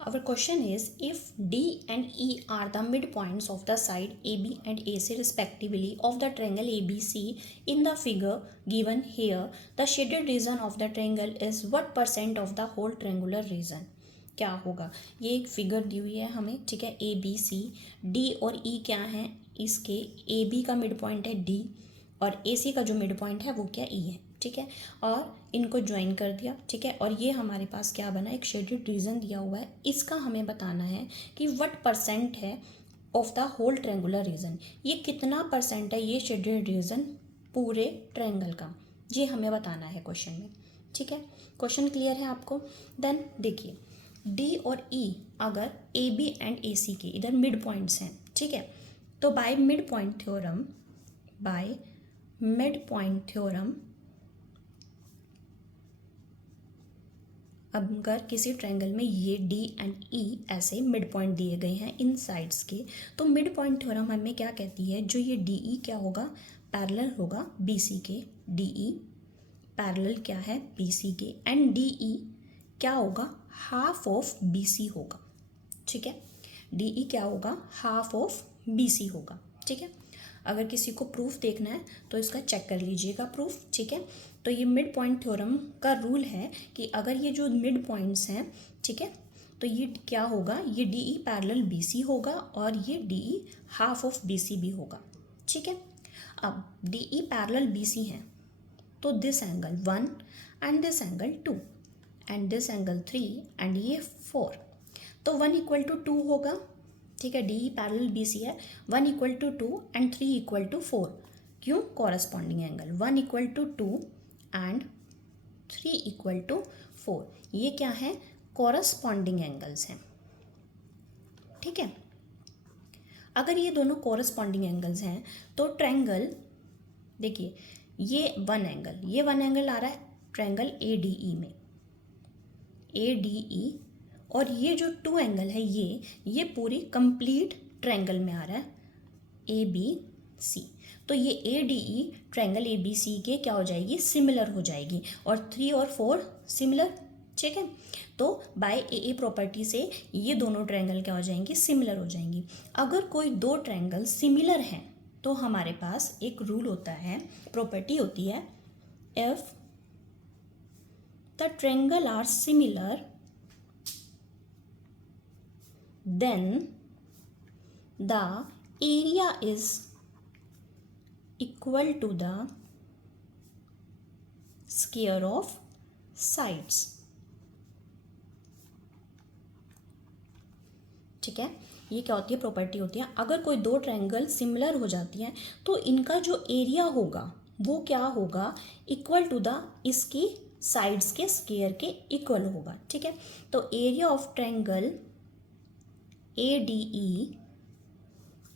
Our question is, if D and E are the midpoints of the side AB and AC respectively of the triangle ABC in the figure given here, the shaded region of the triangle is what % of the whole triangular region? क्या होगा? ये एक figure दी हुई है हमें, ठीक है। ए B सी, D और ई क्या है इसके? ए बी का मिड पॉइंट है डी और ए सी का जो मिड पॉइंट है वो क्या ई है, ठीक है। और इनको ज्वाइन कर दिया, ठीक है। और ये हमारे पास क्या बना, एक शेडेड रीजन दिया हुआ है। इसका हमें बताना है कि व्हाट % है of the whole triangular region. ये कितना % है ये शेडेड रीजन पूरे ट्रायंगल का, ये हमें बताना है क्वेश्चन में, ठीक है। क्वेश्चन क्लियर है आपको? देन देखिए, डी और ई अगर ए बी एंड ए सी के इधर मिड पॉइंट्स हैं, ठीक है, तो बाय मिड पॉइंट थ्योरम अगर किसी ट्रायंगल में ये डी एंड ई ऐसे मिड पॉइंट दिए गए हैं इन साइड्स के, तो मिड पॉइंट थ्योरम हमें क्या कहती है, जो ये डी ई क्या होगा, पैरेलल होगा बी सी के। डी ई पैरेलल क्या है, बी सी के। एंड डी ई क्या होगा, हाफ ऑफ बी सी होगा, ठीक है। डी ई क्या होगा, हाफ ऑफ बी सी होगा, ठीक है। अगर किसी को प्रूफ देखना है तो इसका चेक कर लीजिएगा प्रूफ, ठीक है। तो ये मिड पॉइंट थ्योरम का रूल है कि अगर ये जो मिड पॉइंट्स हैं, ठीक है, तो ये क्या होगा, ये D E parallel B C होगा और ये D E half of B C भी होगा, ठीक है। अब D E parallel B C है तो this angle 1 and this angle 2 and this angle 3 and ये 4, तो 1 इक्वल टू 2 होगा, ठीक है। D E parallel B C है, 1 equal to 2 and 3 equal to 4। क्यों? Corresponding angle 1 equal to 2 and 3 equal to 4, ये क्या है, कॉरस्पॉन्डिंग एंगल्स हैं, ठीक है। अगर ये दोनों कॉरस्पॉन्डिंग एंगल्स हैं तो ट्रायंगल, देखिए ये वन एंगल आ रहा है ट्रायंगल ए डी ई में, ए डी ई, और ये जो 2 एंगल है ये पूरी कंप्लीट ट्रायंगल में आ रहा है ए बी सी। तो ये A D E triangle A B C के क्या हो जाएगी, सिमिलर हो जाएगी, और 3 और 4 सिमिलर, ठीक है। तो बाय ए प्रॉपर्टी से ये दोनों ट्रायंगल क्या हो जाएंगी, सिमिलर हो जाएंगी। अगर कोई दो ट्रायंगल सिमिलर हैं तो हमारे पास एक रूल होता है, प्रॉपर्टी होती है, if the triangle are similar then the area is equal to the square of sides, ठीक है। ये क्या होती है, प्रॉपर्टी होती है। अगर कोई दो ट्रायंगल सिमिलर हो जाती हैं तो इनका जो एरिया होगा वो क्या होगा, इक्वल टू द इसकी साइड्स के स्क्वायर के इक्वल होगा, ठीक है। तो area of triangle A D E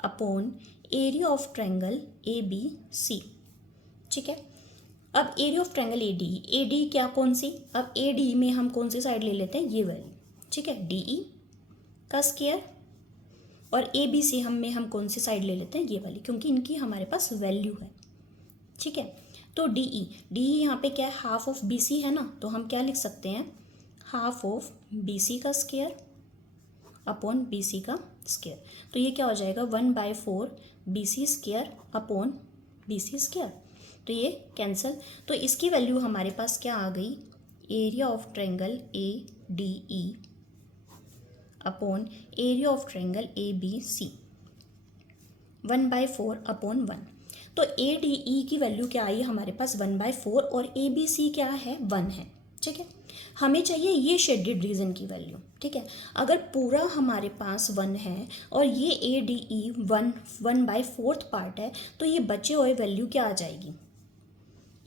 upon area of triangle A B C, ठीक है। अब area of triangle A D क्या, कौन सी, अब ए डी में हम कौन सी साइड ले लेते हैं, ये वाली, ठीक है, डी ई का स्क्वायर, और ए बी सी हम कौन सी साइड ले लेते हैं, ये वाली, क्योंकि इनकी हमारे पास वैल्यू है, ठीक है। तो डी ई यहाँ पे क्या है, हाफ ऑफ बी सी है ना, तो हम क्या लिख सकते हैं, हाफ ऑफ बी सी का स्क्वायर अपॉन बी सी का स्क्वायर। तो ये क्या हो जाएगा, 1/4 B C square upon B C square, तो ये कैंसिल। तो इसकी वैल्यू हमारे पास क्या आ गई, area of triangle A D E upon area of triangle A B C, 1/4 upon 1। तो ए डी ई की वैल्यू क्या आई हमारे पास, 1/4, और ए बी सी क्या है, 1 है, ठीक है। हमें चाहिए ये शेडेड रीजन की वैल्यू, ठीक है। अगर पूरा हमारे पास 1 है और ये ए डी ई 1/4 पार्ट है, तो ये बचे हुए वैल्यू क्या आ जाएगी,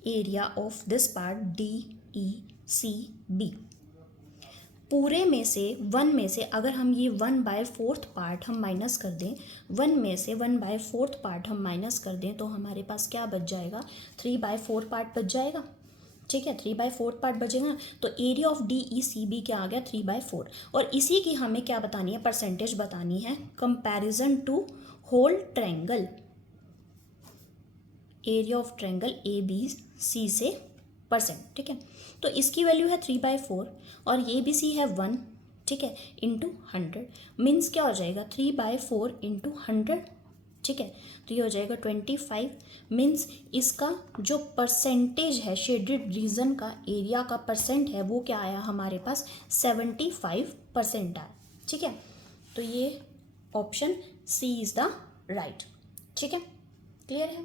area of this part D E C B. पूरे में से 1 में से अगर हम ये 1/4 पार्ट हम माइनस कर दें, 1 में से 1/4 पार्ट हम माइनस कर दें, तो हमारे पास क्या बच जाएगा, 3/4 पार्ट बच जाएगा, ठीक है। 3/4 पार्ट बचेगा ना, तो area of D E C B क्या आ गया, 3/4। और इसी की हमें क्या बतानी है, परसेंटेज बतानी है, comparison to whole triangle, area of triangle A B C से %, ठीक है। तो इसकी वैल्यू है 3/4 और ए बी सी है 1, ठीक है, इंटू 100 मीन्स क्या हो जाएगा 3/4 इंटू 100, ठीक है, तो ये हो जाएगा 25 मीन्स इसका जो परसेंटेज है शेडेड रीजन का एरिया का परसेंट है वो क्या आया हमारे पास 75% आया, ठीक है, तो ये option C is the right, ठीक है, क्लियर है।